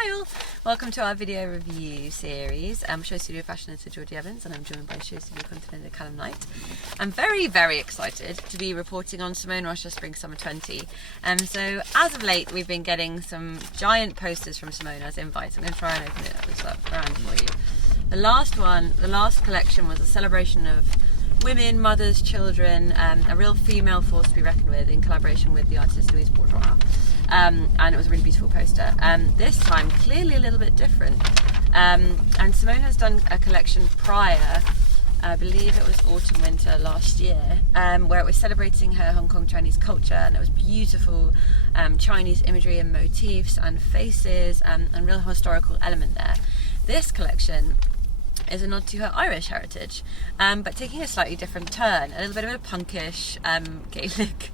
Hi all, welcome to our video review series. I'm SHOWstudio fashion editor Georgina Evans and I'm joined by SHOWstudio content editor Calum Knight. I'm very excited to be reporting on Simone Rocha Spring Summer 20. So as of late we've been getting some giant posters from Simone as invites. I'm going to try and open it up this around for you. The last collection was a celebration of women, mothers, children, a real female force to be reckoned with in collaboration with the artist Bourgeois. And it was a really beautiful poster. This time, clearly a little bit different. And Simone has done a collection prior, I believe it was autumn winter last year, where it was celebrating her Hong Kong Chinese culture, and it was beautiful Chinese imagery and motifs and faces and real historical element there. This collection is a nod to her Irish heritage, but taking a slightly different turn, a little bit of a punkish Gaelic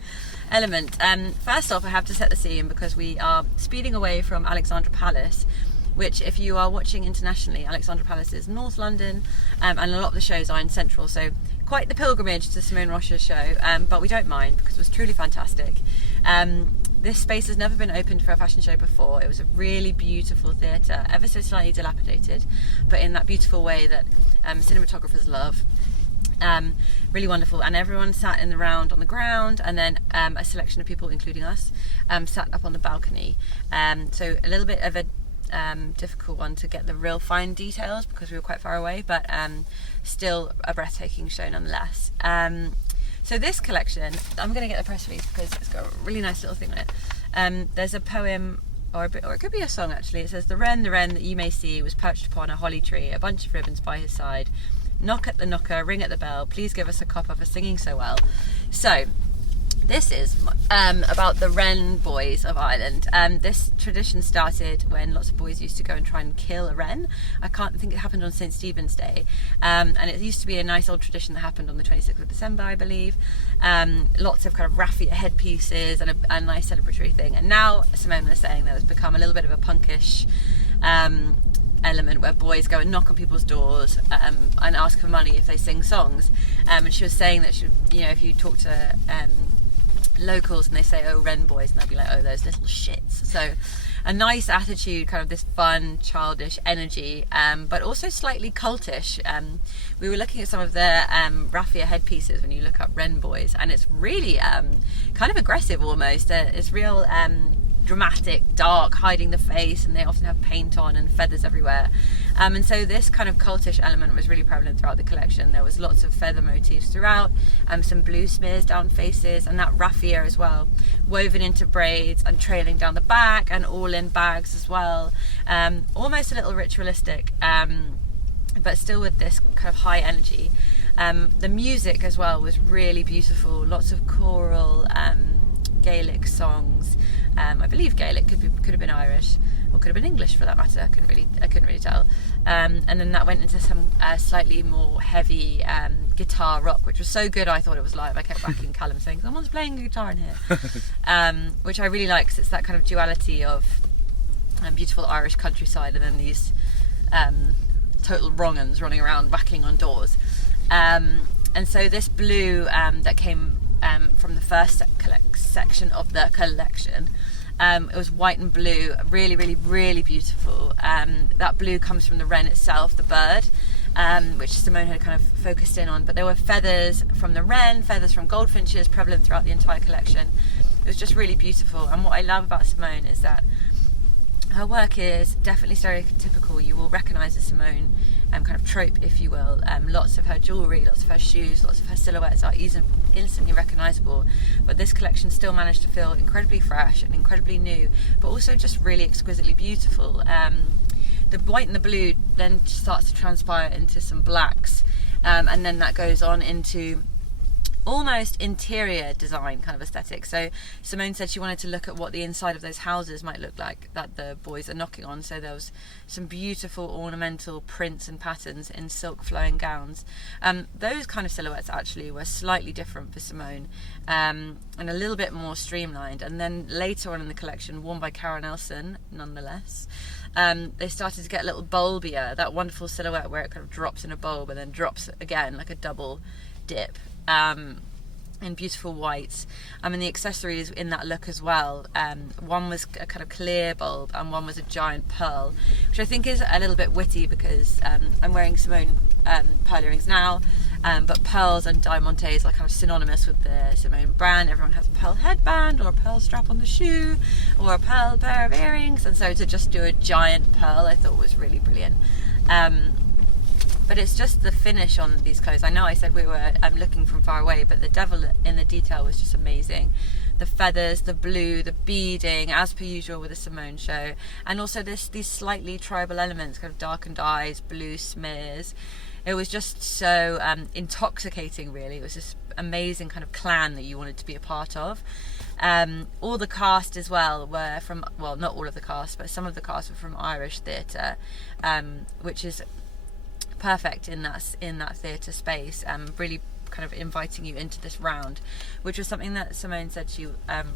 element. First off, I have to set the scene because we are speeding away from Alexandra Palace, which, if you are watching internationally, Alexandra Palace is North London, and a lot of the shows are in Central, so quite the pilgrimage to Simone Rocha's show, but we don't mind because it was truly fantastic. This space has never been opened for a fashion show before. It was a really beautiful theatre, ever so slightly dilapidated, but in that beautiful way that cinematographers love. Really wonderful, and everyone sat in the round on the ground, and then a selection of people, including us, sat up on the balcony. So a little bit of a difficult one to get the real fine details because we were quite far away, but still a breathtaking show nonetheless. So this collection, I'm going to get the press release because it's got a really nice little thing on it. There's a poem, or it could be a song actually. It says, the wren that you may see was perched upon a holly tree, a bunch of ribbons by his side. Knock at the knocker, ring at the bell, please give us a copper for singing so well. So this is about the wren boys of Ireland. This tradition started when lots of boys used to go and try and kill a wren. I can't think it happened on St. Stephen's Day. And it used to be a nice old tradition that happened on the 26th of December, I believe. Lots of kind of raffia headpieces and a nice celebratory thing. And now Simone was saying that it's become a little bit of a punkish element where boys go and knock on people's doors and ask for money if they sing songs. And she was saying that if you talk to locals and they say, oh, wren boys, and they'll be like, oh, those little shits. So a nice attitude, kind of this fun childish energy, but also slightly cultish. We were looking at some of their raffia headpieces when you look up wren boys, and it's really kind of aggressive almost. It's real dramatic, dark, hiding the face, and they often have paint on and feathers everywhere. And so this kind of cultish element was really prevalent throughout the collection. There was lots of feather motifs throughout, some blue smears down faces, and that raffia as well, woven into braids and trailing down the back, and all in bags as well. Almost a little ritualistic, but still with this kind of high energy. The music as well was really beautiful, lots of choral Gaelic songs. I believe Gaelic could have been Irish, or could have been English for that matter. I couldn't really tell. And then that went into some slightly more heavy guitar rock, which was so good I thought it was live. I kept backing Calum saying, someone's playing a guitar in here, which I really like, because it's that kind of duality of beautiful Irish countryside and then these total wrong-uns running around whacking on doors. And so this blue that came from the first section of the collection, it was white and blue, really beautiful. That blue comes from the wren itself, the bird, which Simone had kind of focused in on, but there were feathers from the wren, feathers from goldfinches prevalent throughout the entire collection. It was just really beautiful, and what I love about Simone is that her work is definitely stereotypical. You will recognise a Simone kind of trope, if you will. Lots of her jewellery, lots of her shoes, lots of her silhouettes are instantly recognisable, but this collection still managed to feel incredibly fresh and incredibly new, but also just really exquisitely beautiful. The white and the blue then starts to transpire into some blacks, and then that goes on into almost interior design kind of aesthetic. So Simone said she wanted to look at what the inside of those houses might look like that the boys are knocking on. So there was some beautiful ornamental prints and patterns in silk flowing gowns. Those kind of silhouettes actually were slightly different for Simone, and a little bit more streamlined. And then later on in the collection, worn by Karen Elson nonetheless, they started to get a little bulbier, that wonderful silhouette where it kind of drops in a bulb and then drops again like a double dip. in beautiful whites. And the accessories in that look as well. One was a kind of clear bulb and one was a giant pearl, which I think is a little bit witty because I'm wearing Simone pearl earrings now, but pearls and diamantes are kind of synonymous with the Simone brand. Everyone has a pearl headband or a pearl strap on the shoe or a pearl pair of earrings, and so to just do a giant pearl I thought was really brilliant. But it's just the finish on these clothes. I know I said we were looking from far away, but the devil in the detail was just amazing. The feathers, the blue, the beading, as per usual with a Simone show. And also these slightly tribal elements, kind of darkened eyes, blue smears. It was just so intoxicating, really. It was this amazing kind of clan that you wanted to be a part of. All the cast as well were from, well, not all of the cast, but some of the cast were from Irish theatre, which is perfect in that theatre space, really kind of inviting you into this round, which was something that Simone said she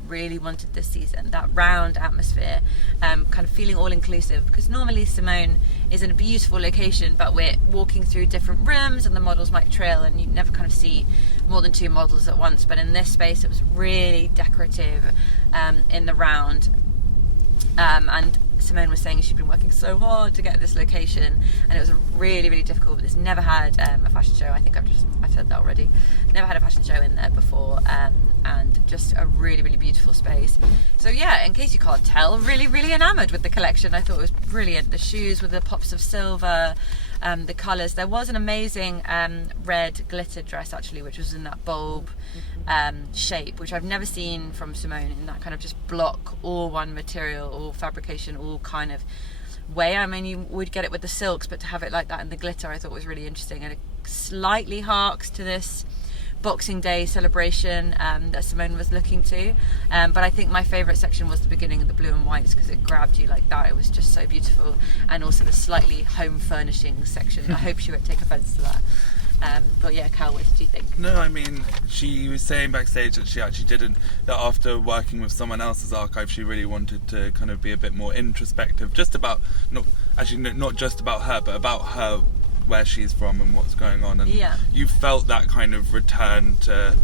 really wanted this season, that round atmosphere, kind of feeling all inclusive, because normally Simone is in a beautiful location but we're walking through different rooms and the models might trail and you never kind of see more than 2 models at once, but in this space it was really decorative in the round, and Simone was saying she'd been working so hard to get this location, and it was really, really difficult. But it's never had a fashion show. I think I've said that already. Never had a fashion show in there before, and just a really, really beautiful space. So yeah, in case you can't tell, really, really enamoured with the collection. I thought it was brilliant. The shoes with the pops of silver, the colours. There was an amazing red glitter dress actually, which was in that bulb shape, which I've never seen from Simone, in that kind of just block, all one material, all fabrication, all kind of way. I mean, you would get it with the silks, but to have it like that in the glitter I thought was really interesting, and it slightly harks to this Boxing Day celebration that Simone was looking to, but I think my favourite section was the beginning of the blue and whites, because it grabbed you like that. It was just so beautiful, and also the slightly home furnishings section. I hope she won't take offence to that. But yeah, Cal, what did you think? No, I mean, she was saying backstage that she actually didn't, that after working with someone else's archive, she really wanted to kind of be a bit more introspective, just about, not just about her, but about her, where she's from and what's going on. And yeah, you felt that kind of return to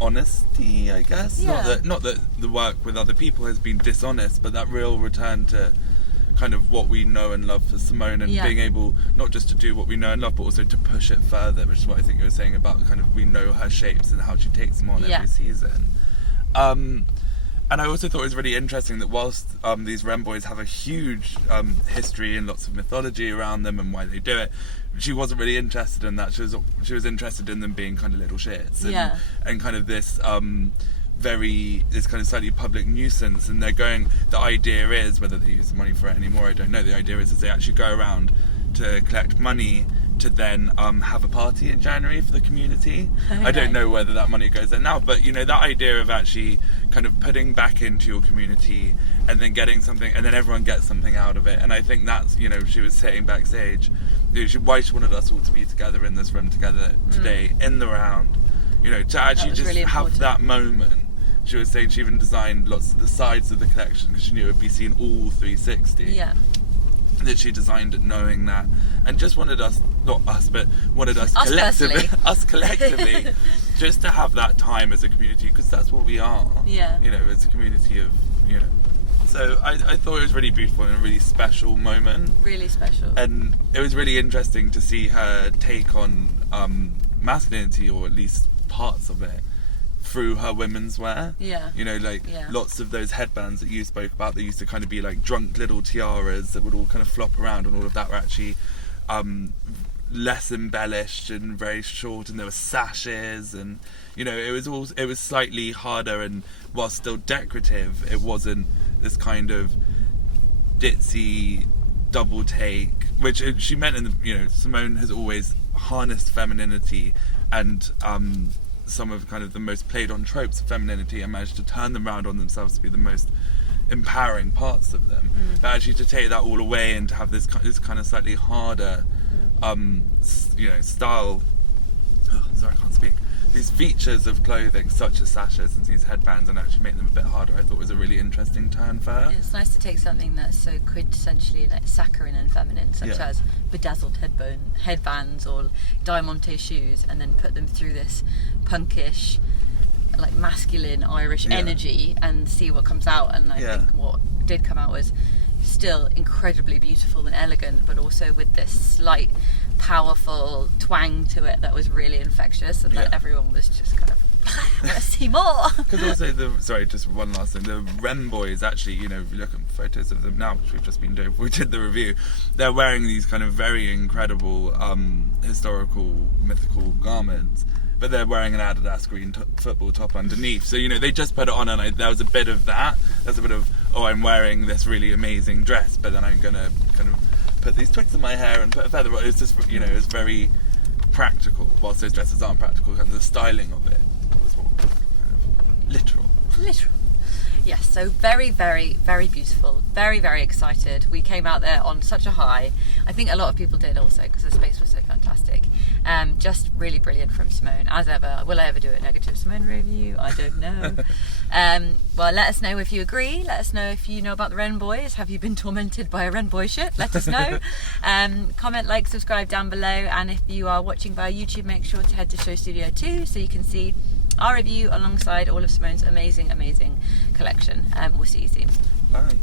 honesty, I guess. Yeah. Not that the work with other people has been dishonest, but that real return to kind of what we know and love for Simone, and being able not just to do what we know and love, but also to push it further, which is what I think you were saying about kind of we know her shapes and how she takes them on every season. And I also thought it was really interesting that whilst these Rem boys have a huge history and lots of mythology around them and why they do it, she wasn't really interested in that. She was interested in them being kind of little shits and kind of this this kind of slightly public nuisance. And they're going, the idea is, whether they use the money for it anymore, I don't know, the idea is that they actually go around to collect money to then have a party in January for the community. I don't know whether that money goes there now, but you know, that idea of actually kind of putting back into your community and then getting something, and then everyone gets something out of it. And I think that's, you know, she was saying backstage, why she wanted us all to be together in this room together today in the round, you know, to actually just really have that moment. She was saying she even designed lots of the sides of the collection because she knew it would be seen all 360. Yeah. That she designed it knowing that, and just wanted us, not us, but wanted us collectively, just to have that time as a community, because that's what we are. Yeah. You know, as a community of, you know. So I thought it was really beautiful and a really special moment. Really special. And it was really interesting to see her take on masculinity, or at least parts of it, through her womenswear. Yeah. You know, like lots of those headbands that you spoke about, they used to kind of be like drunk little tiaras that would all kind of flop around, and all of that were actually less embellished and very short, and there were sashes, and you know, it was slightly harder, and while still decorative, it wasn't this kind of ditzy double take, which she meant in the, you know, Simone has always harnessed femininity and some of kind of the most played on tropes of femininity, and managed to turn them around on themselves to be the most empowering parts of them. But actually to take that all away and to have this kind of slightly harder you know, style, sorry I can't speak, these features of clothing such as sashes and these headbands, and actually make them a bit harder, I thought was a really interesting turn for her. It's nice to take something that's so quintessentially like saccharine and feminine, such as bedazzled headbands or diamante shoes, and then put them through this punkish like masculine Irish energy and see what comes out. And I think what did come out was still incredibly beautiful and elegant, but also with this slight powerful twang to it that was really infectious, and that everyone was just kind of let's see more. Because also just one last thing, the Ren boys actually, you know, if you look at photos of them now, which we've just been doing, we did the review, they're wearing these kind of very incredible historical mythical garments, but they're wearing an Adidas green football top underneath. So, you know, they just put it on, and there was a bit of that. There's a bit of, oh, I'm wearing this really amazing dress, but then I'm going to kind of put these twigs in my hair and put a feather. It's just, you know, it's very practical, whilst those dresses aren't practical, and the styling of it was more kind of literal. Yes, so very, very, very beautiful. Very, very excited. We came out there on such a high. I think a lot of people did also, because the space was so fantastic. Just really brilliant from Simone, as ever. Will I ever do a negative Simone review? I don't know. Well, let us know if you agree. Let us know if you know about the Ren Boys. Have you been tormented by a Ren Boy shit? Let us know. Comment, like, subscribe down below. And if you are watching via YouTube, make sure to head to SHOWstudio too, so you can see our review alongside all of Simone's amazing collection. We'll see you soon. Bye.